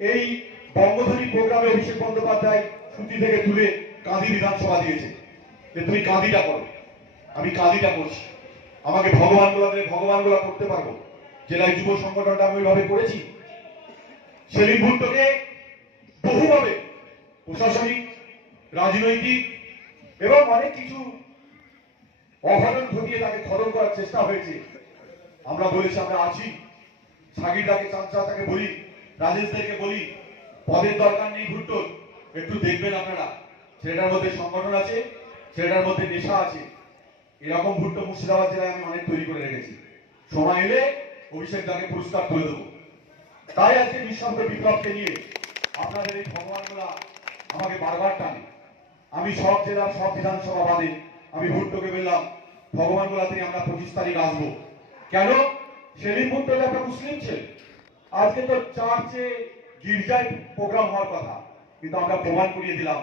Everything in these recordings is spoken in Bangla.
এই বঙ্গধ্বনি প্রোগ্রামে অভিষেক বন্দ্যোপাধ্যায় ছুটি থেকে তুলে কাঁদি বিধানসভা দিয়েছে যে তুমি কাঁদিটা করো। আমি কাঁদিটা করছি, আমাকে ভগবানগুলা করতে পারবো। জেলায় যুব সংগঠনটা আমি ওইভাবে করেছি। সেলিম ভুট্টোকে বহুভাবে প্রশাসনিক, রাজনৈতিক এবং অনেক কিছু অঘটন ঘটিয়ে তাকে খতম করার চেষ্টা হয়েছে। আমরা বলেছি আমরা আছি। সাগিরদাকে, চাঁদকে বলি, রাজেশদেরকে বলি, পদের দরকার নেই ভুট্টোর, একটু দেখবেন আপনারা, ছেলেটার মধ্যে সংগঠন আছে, ছেলেটার মধ্যে নেশা আছে। এরকম ভুট্টো মুর্শিদাবাদ জেলায় আমি অনেক তৈরি করে রেখেছি। সময় এলে অভিষেক দাকে পুরস্কার তুলে দেবো। তাই আজকে নিঃশব্দ বিপ্লবকে নিয়ে আপনাদের এই ভগবানগুলা আমাকে বারবার টানে। আমি সব জেলার সব বিধানসভা বাদে আমি ভুট্টোকে বললাম ভগবানগুলা থেকে আমরা 25 তারিখ আসবো। কেন? সেলিম ভুট্টো একটা মুসলিম ছেলে। আজকে তো চার্চে, গির্জায় প্রোগ্রাম হওয়ার কথা, কিন্তু আমরা প্রমাণ করিয়ে দিলাম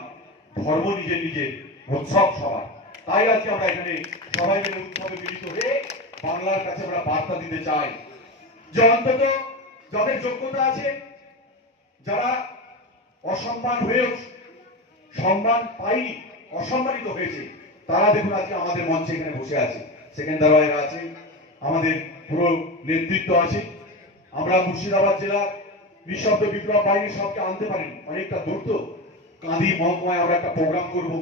ধর্ম নিজের নিজের, উৎসব সবার। তাই আজকে আমরা এখানে সবাই মিলে উৎসবে মিলিত হয়ে বাংলার কাছে আমরা বার্তা দিতে চাই যে অন্তত যাদের যোগ্যতা আছে, যারা অসম্মান হয়েও সম্মান পাইনি, অসম্মানিত হয়েছে, তারা দেখুন আজকে আমাদের মঞ্চে এখানে বসে আছে। সেকেন্দাররা আছে, আমাদের পুরো নেতৃত্ব আছে। আমরা মুর্শিদাবাদ জেলার নিঃশব্দ বিপ্লব বাহিনী সবকে আনতে পারিনি, অনেকটা দূর তো। কাঁদি মহকুমায় আমরা একটা প্রোগ্রাম করব।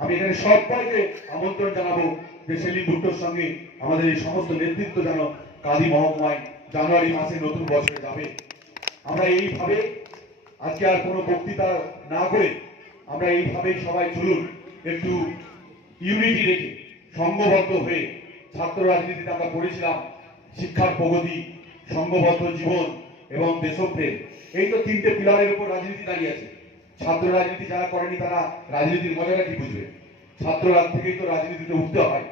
আমি এখানে সবাইকে আমন্ত্রণ জানাবো যে সেলিম ভুট্টোর সঙ্গে আমাদের এই সমস্ত নেতৃত্ব যেন কাঁদি মহকুমায় জানুয়ারি মাসে নতুন বছরে যাবে। আমরা এইভাবে আজকে আর কোনো বক্তৃতা না করে আমরা এইভাবেই সবাই চলুন, একটু ইউনিটি রেখে সংঘবদ্ধ হয়ে। ছাত্র রাজনীতিতে আমরা পড়েছিলাম শিক্ষার প্রগতি, সংঘবদ্ধ জীবন এবং দেশপ্রেম। এই তো তিনটে পিলারের উপর রাজনীতি দাঁড়িয়ে আছে। ছাত্র রাজনীতি যারা করেনি তারা রাজনীতির মজাটা কি বুঝবে? ছাত্ররাজ থেকেই তো রাজনীতিতে উঠতে হয়।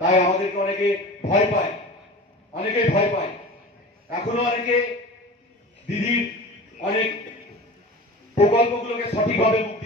তাই আমাদেরকে অনেকে ভয় পায়, অনেকেই ভয় পায়। এখনো অনেকে দিদির অনেক প্রকল্পগুলোকে সঠিকভাবে